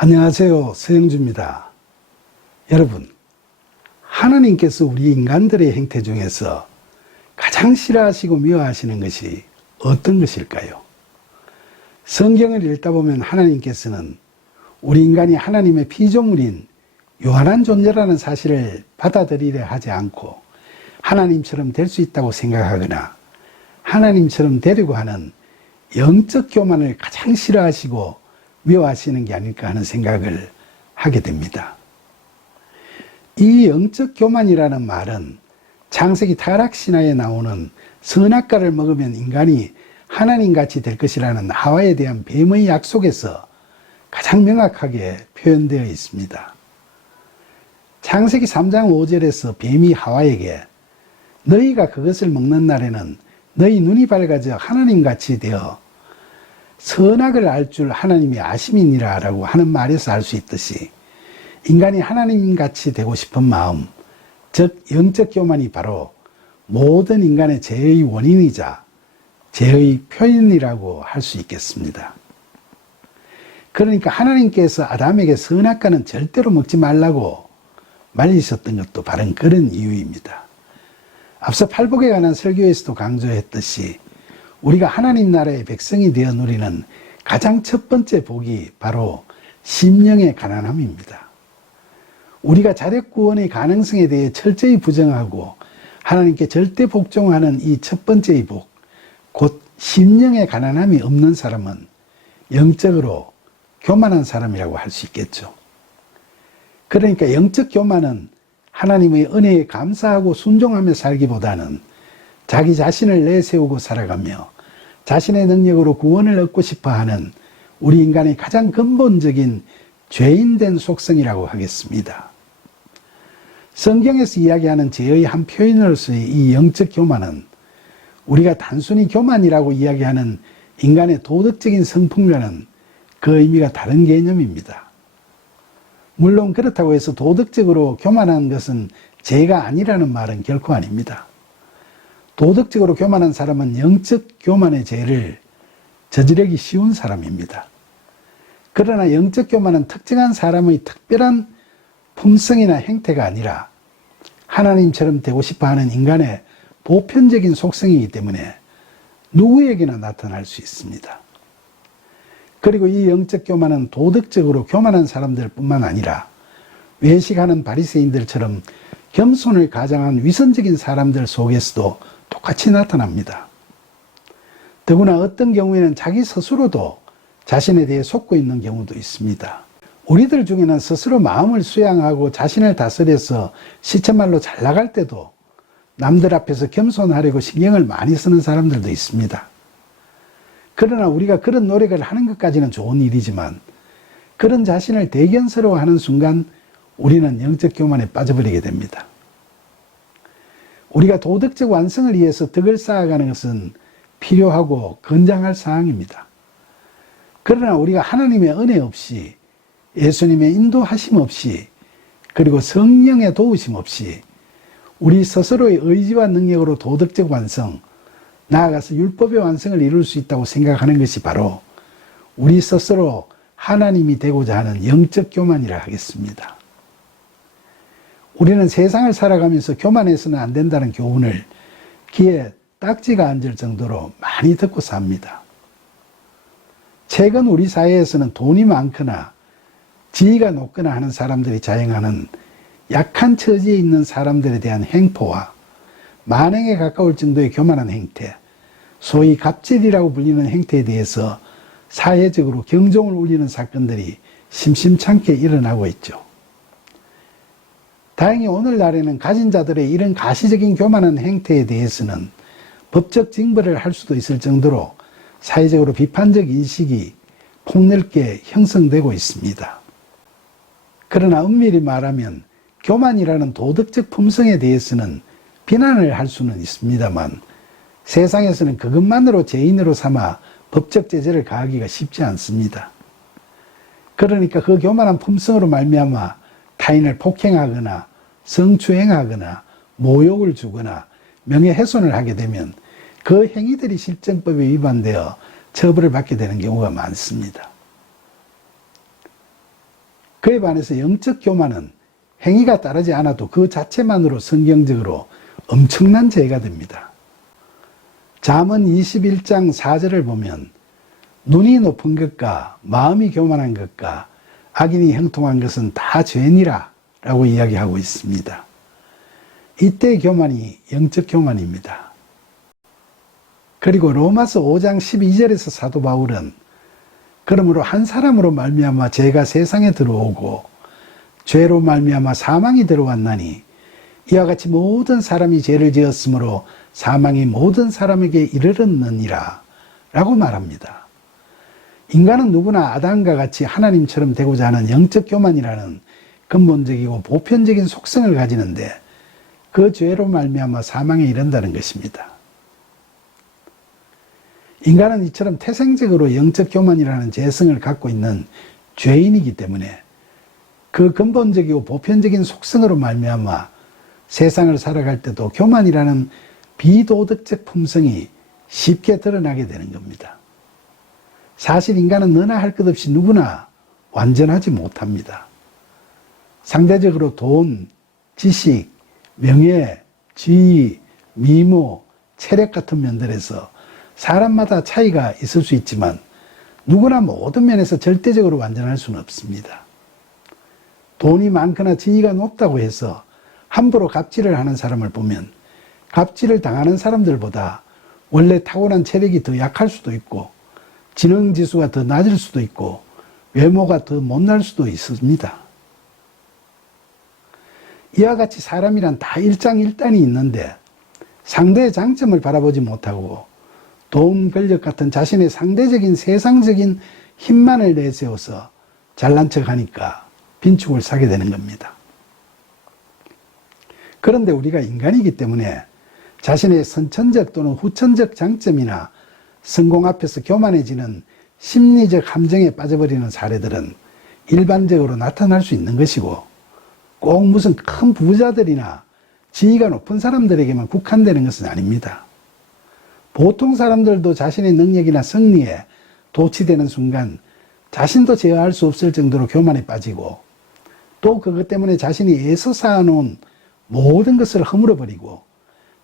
안녕하세요. 서영주입니다. 여러분, 하나님께서 우리 인간들의 행태 중에서 가장 싫어하시고 미워하시는 것이 어떤 것일까요? 성경을 읽다 보면 하나님께서는 우리 인간이 하나님의 피조물인 유한한 존재라는 사실을 받아들이려 하지 않고 하나님처럼 될 수 있다고 생각하거나 하나님처럼 되려고 하는 영적 교만을 가장 싫어하시고 미워하시는 게 아닐까 하는 생각을 하게 됩니다. 이 영적 교만이라는 말은 창세기 타락신화에 나오는 선악과를 먹으면 인간이 하나님같이 될 것이라는 하와에 대한 뱀의 약속에서 가장 명확하게 표현되어 있습니다. 창세기 3장 5절에서 뱀이 하와에게 너희가 그것을 먹는 날에는 너희 눈이 밝아져 하나님같이 되어 선악을 알 줄 하나님이 아심이니라 라고 하는 말에서 알 수 있듯이 인간이 하나님같이 되고 싶은 마음, 즉 영적 교만이 바로 모든 인간의 죄의 원인이자 죄의 표현이라고 할 수 있겠습니다. 그러니까 하나님께서 아담에게 선악과는 절대로 먹지 말라고 말리셨던 것도 바로 그런 이유입니다. 앞서 팔복에 관한 설교에서도 강조했듯이 우리가 하나님 나라의 백성이 되어 누리는 가장 첫 번째 복이 바로 심령의 가난함입니다. 우리가 자력 구원의 가능성에 대해 철저히 부정하고 하나님께 절대 복종하는 이 첫 번째의 복, 곧 심령의 가난함이 없는 사람은 영적으로 교만한 사람이라고 할 수 있겠죠. 그러니까 영적 교만은 하나님의 은혜에 감사하고 순종하며 살기보다는 자기 자신을 내세우고 살아가며 자신의 능력으로 구원을 얻고 싶어하는 우리 인간의 가장 근본적인 죄인된 속성이라고 하겠습니다. 성경에서 이야기하는 죄의 한 표현으로서의 이 영적 교만은 우리가 단순히 교만이라고 이야기하는 인간의 도덕적인 성품과는 그 의미가 다른 개념입니다. 물론 그렇다고 해서 도덕적으로 교만한 것은 죄가 아니라는 말은 결코 아닙니다. 도덕적으로 교만한 사람은 영적 교만의 죄를 저지르기 쉬운 사람입니다. 그러나 영적 교만은 특정한 사람의 특별한 품성이나 행태가 아니라 하나님처럼 되고 싶어하는 인간의 보편적인 속성이기 때문에 누구에게나 나타날 수 있습니다. 그리고 이 영적 교만은 도덕적으로 교만한 사람들 뿐만 아니라 외식하는 바리새인들처럼 겸손을 가장한 위선적인 사람들 속에서도 똑같이 나타납니다. 더구나 어떤 경우에는 자기 스스로도 자신에 대해 속고 있는 경우도 있습니다. 우리들 중에는 스스로 마음을 수양하고 자신을 다스려서 시체말로 잘 나갈 때도 남들 앞에서 겸손하려고 신경을 많이 쓰는 사람들도 있습니다. 그러나 우리가 그런 노력을 하는 것까지는 좋은 일이지만 그런 자신을 대견스러워하는 순간 우리는 영적 교만에 빠져버리게 됩니다. 우리가 도덕적 완성을 위해서 덕을 쌓아가는 것은 필요하고 건장할 사항입니다. 그러나 우리가 하나님의 은혜 없이 예수님의 인도하심 없이 그리고 성령의 도우심 없이 우리 스스로의 의지와 능력으로 도덕적 완성, 나아가서 율법의 완성을 이룰 수 있다고 생각하는 것이 바로 우리 스스로 하나님이 되고자 하는 영적 교만이라 하겠습니다. 우리는 세상을 살아가면서 교만해서는 안 된다는 교훈을 귀에 딱지가 앉을 정도로 많이 듣고 삽니다. 최근 우리 사회에서는 돈이 많거나 지위가 높거나 하는 사람들이 자행하는 약한 처지에 있는 사람들에 대한 행포와 만행에 가까울 정도의 교만한 행태, 소위 갑질이라고 불리는 행태에 대해서 사회적으로 경종을 울리는 사건들이 심심찮게 일어나고 있죠. 다행히 오늘날에는 가진 자들의 이런 가시적인 교만한 행태에 대해서는 법적 징벌을 할 수도 있을 정도로 사회적으로 비판적 인식이 폭넓게 형성되고 있습니다. 그러나 엄밀히 말하면 교만이라는 도덕적 품성에 대해서는 비난을 할 수는 있습니다만 세상에서는 그것만으로 죄인으로 삼아 법적 제재를 가하기가 쉽지 않습니다. 그러니까 그 교만한 품성으로 말미암아 타인을 폭행하거나 성추행하거나 모욕을 주거나 명예훼손을 하게 되면 그 행위들이 실정법에 위반되어 처벌을 받게 되는 경우가 많습니다. 그에 반해서 영적 교만은 행위가 따르지 않아도 그 자체만으로 성경적으로 엄청난 죄가 됩니다. 잠언 21장 4절을 보면 눈이 높은 것과 마음이 교만한 것과 악인이 형통한 것은 다 죄니라 라고 이야기하고 있습니다. 이때의 교만이 영적 교만입니다. 그리고 로마서 5장 12절에서 사도 바울은 그러므로 한 사람으로 말미암아 죄가 세상에 들어오고 죄로 말미암아 사망이 들어왔나니 이와 같이 모든 사람이 죄를 지었으므로 사망이 모든 사람에게 이르렀느니라 라고 말합니다. 인간은 누구나 아담과 같이 하나님처럼 되고자 하는 영적 교만이라는 근본적이고 보편적인 속성을 가지는데 그 죄로 말미암아 사망에 이른다는 것입니다. 인간은 이처럼 태생적으로 영적 교만이라는 죄성을 갖고 있는 죄인이기 때문에 그 근본적이고 보편적인 속성으로 말미암아 세상을 살아갈 때도 교만이라는 비도덕적 품성이 쉽게 드러나게 되는 겁니다. 사실 인간은 너나 할 것 없이 누구나 완전하지 못합니다. 상대적으로 돈, 지식, 명예, 지위, 미모, 체력 같은 면들에서 사람마다 차이가 있을 수 있지만 누구나 모든 면에서 절대적으로 완전할 수는 없습니다. 돈이 많거나 지위가 높다고 해서 함부로 갑질을 하는 사람을 보면 갑질을 당하는 사람들보다 원래 타고난 체력이 더 약할 수도 있고 지능지수가 더 낮을 수도 있고 외모가 더 못날 수도 있습니다. 이와 같이 사람이란 다 일장일단이 있는데 상대의 장점을 바라보지 못하고 돈, 권력 같은 자신의 상대적인 세상적인 힘만을 내세워서 잘난 척하니까 빈축을 사게 되는 겁니다. 그런데 우리가 인간이기 때문에 자신의 선천적 또는 후천적 장점이나 성공 앞에서 교만해지는 심리적 함정에 빠져버리는 사례들은 일반적으로 나타날 수 있는 것이고 꼭 무슨 큰 부자들이나 지위가 높은 사람들에게만 국한되는 것은 아닙니다. 보통 사람들도 자신의 능력이나 승리에 도취되는 순간 자신도 제어할 수 없을 정도로 교만에 빠지고 또 그것 때문에 자신이 애써 쌓아놓은 모든 것을 허물어버리고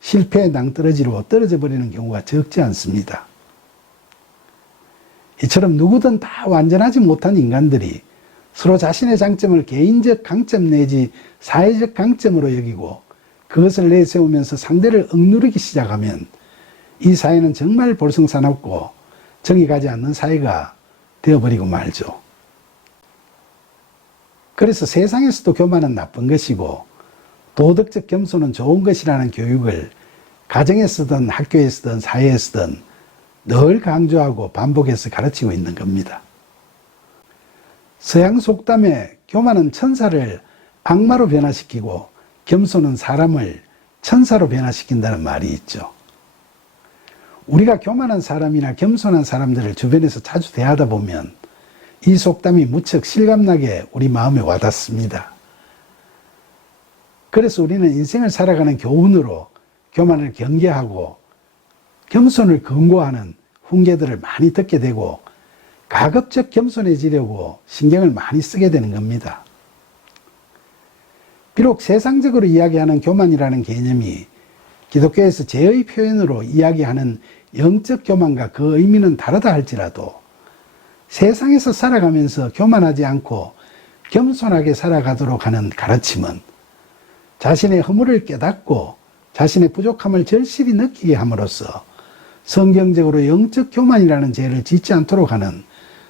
실패의 낭떠러지로 떨어져 버리는 경우가 적지 않습니다. 이처럼 누구든 다 완전하지 못한 인간들이 서로 자신의 장점을 개인적 강점 내지 사회적 강점으로 여기고 그것을 내세우면서 상대를 억누르기 시작하면 이 사회는 정말 볼성사납고 정이 가지 않는 사회가 되어버리고 말죠. 그래서 세상에서도 교만은 나쁜 것이고 도덕적 겸손은 좋은 것이라는 교육을 가정에서든 학교에서든 사회에서든 늘 강조하고 반복해서 가르치고 있는 겁니다. 서양 속담에 교만은 천사를 악마로 변화시키고 겸손은 사람을 천사로 변화시킨다는 말이 있죠. 우리가 교만한 사람이나 겸손한 사람들을 주변에서 자주 대하다 보면 이 속담이 무척 실감나게 우리 마음에 와닿습니다. 그래서 우리는 인생을 살아가는 교훈으로 교만을 경계하고 겸손을 권고하는 훈계들을 많이 듣게 되고 가급적 겸손해지려고 신경을 많이 쓰게 되는 겁니다. 비록 세상적으로 이야기하는 교만이라는 개념이 기독교에서 죄의 표현으로 이야기하는 영적 교만과 그 의미는 다르다 할지라도 세상에서 살아가면서 교만하지 않고 겸손하게 살아가도록 하는 가르침은 자신의 허물을 깨닫고 자신의 부족함을 절실히 느끼게 함으로써 성경적으로 영적 교만이라는 죄를 짓지 않도록 하는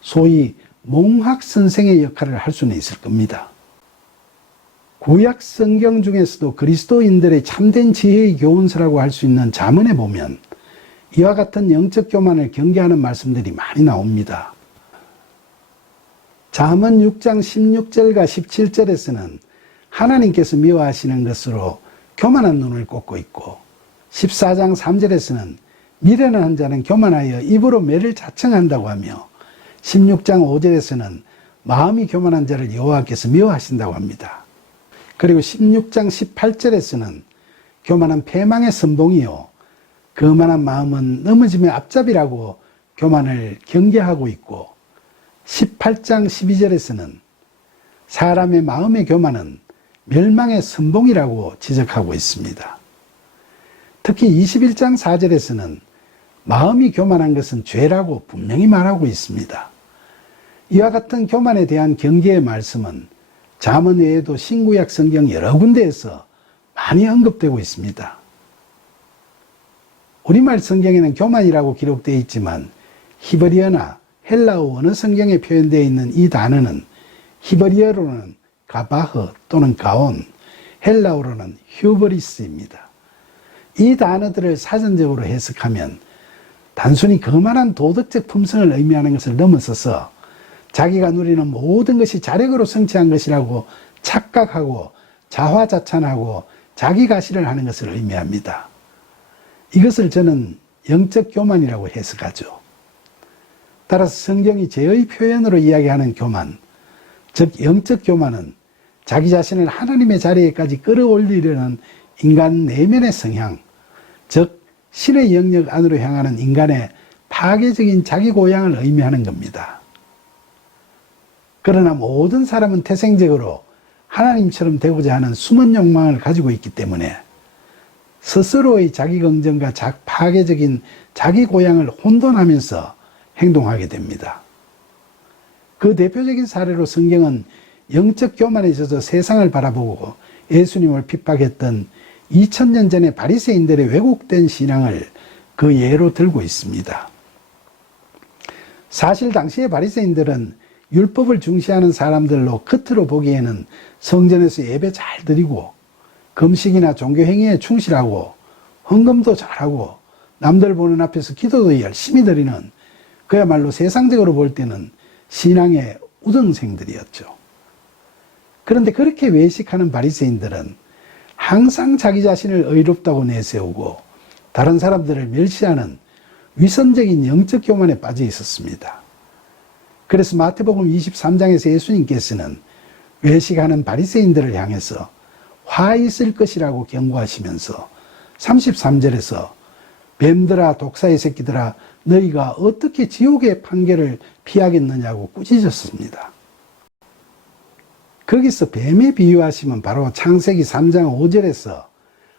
소위 몽학선생의 역할을 할 수는 있을 겁니다. 구약 성경 중에서도 그리스도인들의 참된 지혜의 교훈서라고 할 수 있는 잠언에 보면 이와 같은 영적 교만을 경계하는 말씀들이 많이 나옵니다. 잠언 6장 16절과 17절에서는 하나님께서 미워하시는 것으로 교만한 눈을 꽂고 있고 14장 3절에서는 미련한 자는 교만하여 입으로 매를 자청한다고 하며 16장 5절에서는 마음이 교만한 자를 여호와께서 미워하신다고 합니다. 그리고 16장 18절에서는 교만은 패망의 선봉이요 거만한 마음은 넘어짐의 앞잡이라고 교만을 경계하고 있고 18장 12절에서는 사람의 마음의 교만은 멸망의 선봉이라고 지적하고 있습니다. 특히 21장 4절에서는 마음이 교만한 것은 죄라고 분명히 말하고 있습니다. 이와 같은 교만에 대한 경계의 말씀은 잠언 외에도 신구약 성경 여러 군데에서 많이 언급되고 있습니다. 우리말 성경에는 교만이라고 기록되어 있지만 히브리어나 헬라어 원어 성경에 표현되어 있는 이 단어는 히브리어로는 가바흐 또는 가온, 헬라어로는 휴브리스입니다. 이 단어들을 사전적으로 해석하면 단순히 거만한 도덕적 품성을 의미하는 것을 넘어서서 자기가 누리는 모든 것이 자력으로 성취한 것이라고 착각하고 자화자찬하고 자기가시를 하는 것을 의미합니다. 이것을 저는 영적 교만이라고 해석하죠. 따라서 성경이 죄의 표현으로 이야기하는 교만, 즉 영적 교만은 자기 자신을 하나님의 자리에까지 끌어올리려는 인간 내면의 성향, 즉 신의 영역 안으로 향하는 인간의 파괴적인 자기 고양을 의미하는 겁니다. 그러나 모든 사람은 태생적으로 하나님처럼 되고자 하는 숨은 욕망을 가지고 있기 때문에 스스로의 자기 긍정과 파괴적인 자기 고양을 혼돈하면서 행동하게 됩니다. 그 대표적인 사례로 성경은 영적 교만에 있어서 세상을 바라보고 예수님을 핍박했던 2000년 전의 바리새인들의 왜곡된 신앙을 그 예로 들고 있습니다. 사실 당시의 바리새인들은 율법을 중시하는 사람들로 겉으로 보기에는 성전에서 예배 잘 드리고 금식이나 종교행위에 충실하고 헌금도 잘하고 남들 보는 앞에서 기도도 열심히 드리는 그야말로 세상적으로 볼 때는 신앙의 우등생들이었죠. 그런데 그렇게 외식하는 바리새인들은 항상 자기 자신을 의롭다고 내세우고 다른 사람들을 멸시하는 위선적인 영적 교만에 빠져 있었습니다. 그래서 마태복음 23장에서 예수님께서는 외식하는 바리새인들을 향해서 화 있을 것이라고 경고하시면서 33절에서 뱀들아 독사의 새끼들아 너희가 어떻게 지옥의 판결을 피하겠느냐고 꾸짖었습니다. 거기서 뱀에 비유하시면 바로 창세기 3장 5절에서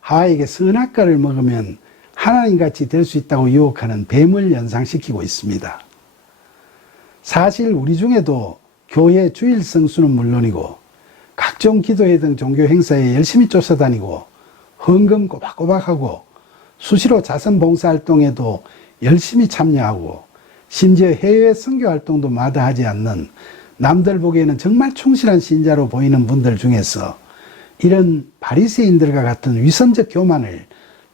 하와에게 선악과를 먹으면 하나님같이 될 수 있다고 유혹하는 뱀을 연상시키고 있습니다. 사실 우리 중에도 교회 주일 성수는 물론이고 각종 기도회 등 종교 행사에 열심히 쫓아다니고 헌금 꼬박꼬박하고 수시로 자선봉사활동에도 열심히 참여하고 심지어 해외 선교활동도 마다하지 않는 남들 보기에는 정말 충실한 신자로 보이는 분들 중에서 이런 바리새인들과 같은 위선적 교만을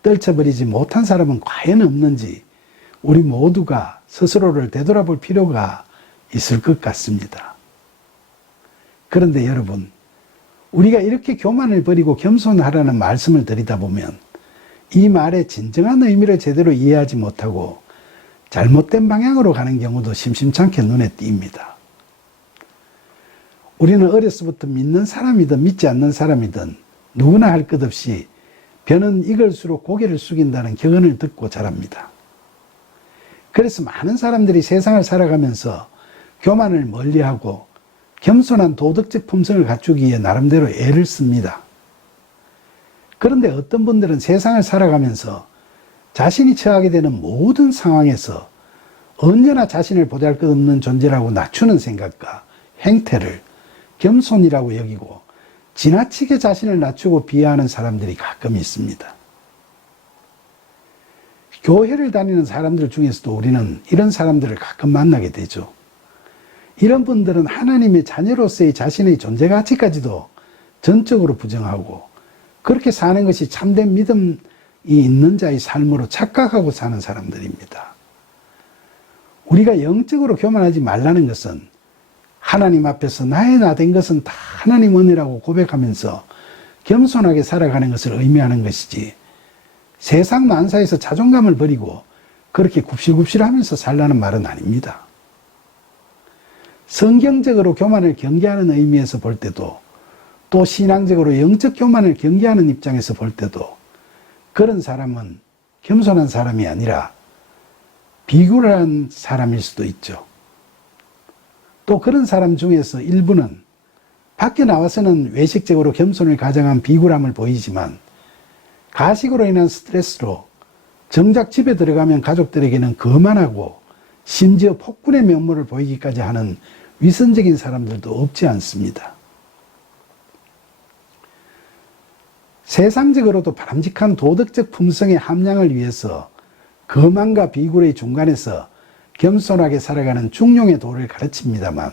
떨쳐버리지 못한 사람은 과연 없는지 우리 모두가 스스로를 되돌아볼 필요가 있을 것 같습니다. 그런데 여러분, 우리가 이렇게 교만을 버리고 겸손하라는 말씀을 드리다 보면 이 말의 진정한 의미를 제대로 이해하지 못하고 잘못된 방향으로 가는 경우도 심심찮게 눈에 띕니다. 우리는 어려서부터 믿는 사람이든 믿지 않는 사람이든 누구나 할 것 없이 벼는 익을수록 고개를 숙인다는 격언을 듣고 자랍니다. 그래서 많은 사람들이 세상을 살아가면서 교만을 멀리하고 겸손한 도덕적 품성을 갖추기 위해 나름대로 애를 씁니다. 그런데 어떤 분들은 세상을 살아가면서 자신이 처하게 되는 모든 상황에서 언제나 자신을 보잘것없는 존재라고 낮추는 생각과 행태를 겸손이라고 여기고 지나치게 자신을 낮추고 비하하는 사람들이 가끔 있습니다. 교회를 다니는 사람들 중에서도 우리는 이런 사람들을 가끔 만나게 되죠. 이런 분들은 하나님의 자녀로서의 자신의 존재 가치까지도 전적으로 부정하고 그렇게 사는 것이 참된 믿음이 있는 자의 삶으로 착각하고 사는 사람들입니다. 우리가 영적으로 교만하지 말라는 것은 하나님 앞에서 나의 나 된 것은 다 하나님 은혜라고 고백하면서 겸손하게 살아가는 것을 의미하는 것이지 세상 만사에서 자존감을 버리고 그렇게 굽실굽실하면서 살라는 말은 아닙니다. 성경적으로 교만을 경계하는 의미에서 볼 때도 또 신앙적으로 영적 교만을 경계하는 입장에서 볼 때도 그런 사람은 겸손한 사람이 아니라 비굴한 사람일 수도 있죠. 또 그런 사람 중에서 일부는 밖에 나와서는 외식적으로 겸손을 가장한 비굴함을 보이지만 가식으로 인한 스트레스로 정작 집에 들어가면 가족들에게는 거만하고 심지어 폭군의 면모를 보이기까지 하는 위선적인 사람들도 없지 않습니다. 세상적으로도 바람직한 도덕적 품성의 함량을 위해서 거만과 비굴의 중간에서 겸손하게 살아가는 중용의 도를 가르칩니다만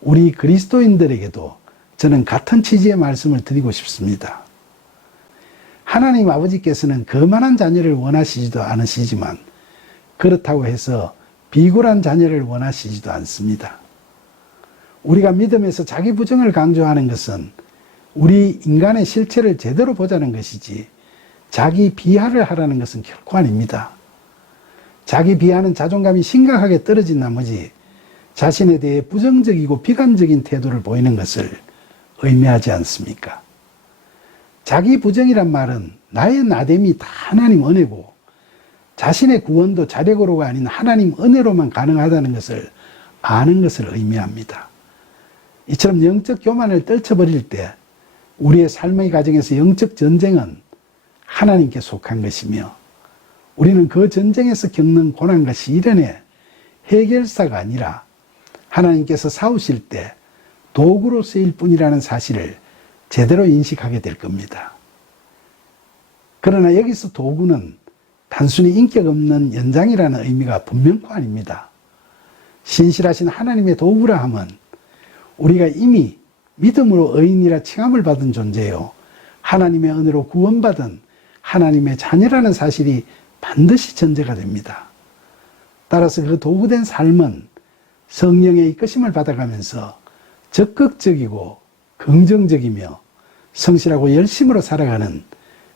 우리 그리스도인들에게도 저는 같은 취지의 말씀을 드리고 싶습니다. 하나님 아버지께서는 거만한 자녀를 원하시지도 않으시지만 그렇다고 해서 비굴한 자녀를 원하시지도 않습니다. 우리가 믿음에서 자기 부정을 강조하는 것은 우리 인간의 실체를 제대로 보자는 것이지 자기 비하를 하라는 것은 결코 아닙니다. 자기 비하는 자존감이 심각하게 떨어진 나머지 자신에 대해 부정적이고 비관적인 태도를 보이는 것을 의미하지 않습니까? 자기 부정이란 말은 나의 나됨이 다 하나님 은혜고 자신의 구원도 자력으로가 아닌 하나님 은혜로만 가능하다는 것을 아는 것을 의미합니다. 이처럼 영적 교만을 떨쳐버릴 때 우리의 삶의 과정에서 영적 전쟁은 하나님께 속한 것이며 우리는 그 전쟁에서 겪는 고난과 시련의 해결사가 아니라 하나님께서 싸우실 때 도구로 쓰일 뿐이라는 사실을 제대로 인식하게 될 겁니다. 그러나 여기서 도구는 단순히 인격 없는 연장이라는 의미가 분명코 아닙니다. 신실하신 하나님의 도구라 함은 우리가 이미 믿음으로 의인이라 칭함을 받은 존재요 하나님의 은혜로 구원받은 하나님의 자녀라는 사실이 반드시 전제가 됩니다. 따라서 그 도구된 삶은 성령의 이끄심을 받아가면서 적극적이고 긍정적이며 성실하고 열심으로 살아가는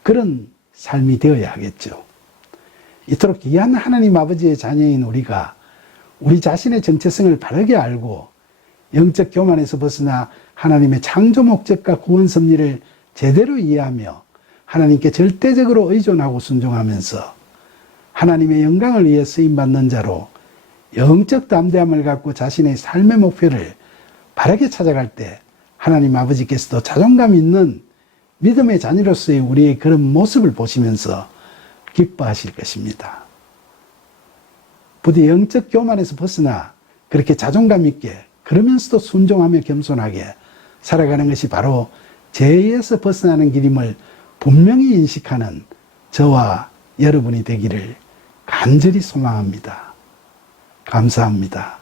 그런 삶이 되어야 하겠죠. 이토록 귀한 하나님 아버지의 자녀인 우리가 우리 자신의 정체성을 바르게 알고 영적 교만에서 벗어나 하나님의 창조 목적과 구원 섭리를 제대로 이해하며 하나님께 절대적으로 의존하고 순종하면서 하나님의 영광을 위해 쓰임받는 자로 영적 담대함을 갖고 자신의 삶의 목표를 바르게 찾아갈 때 하나님 아버지께서도 자존감 있는 믿음의 자녀로서의 우리의 그런 모습을 보시면서 기뻐하실 것입니다. 부디 영적 교만에서 벗어나 그렇게 자존감 있게 그러면서도 순종하며 겸손하게 살아가는 것이 바로 죄에서 벗어나는 길임을 분명히 인식하는 저와 여러분이 되기를 간절히 소망합니다. 감사합니다.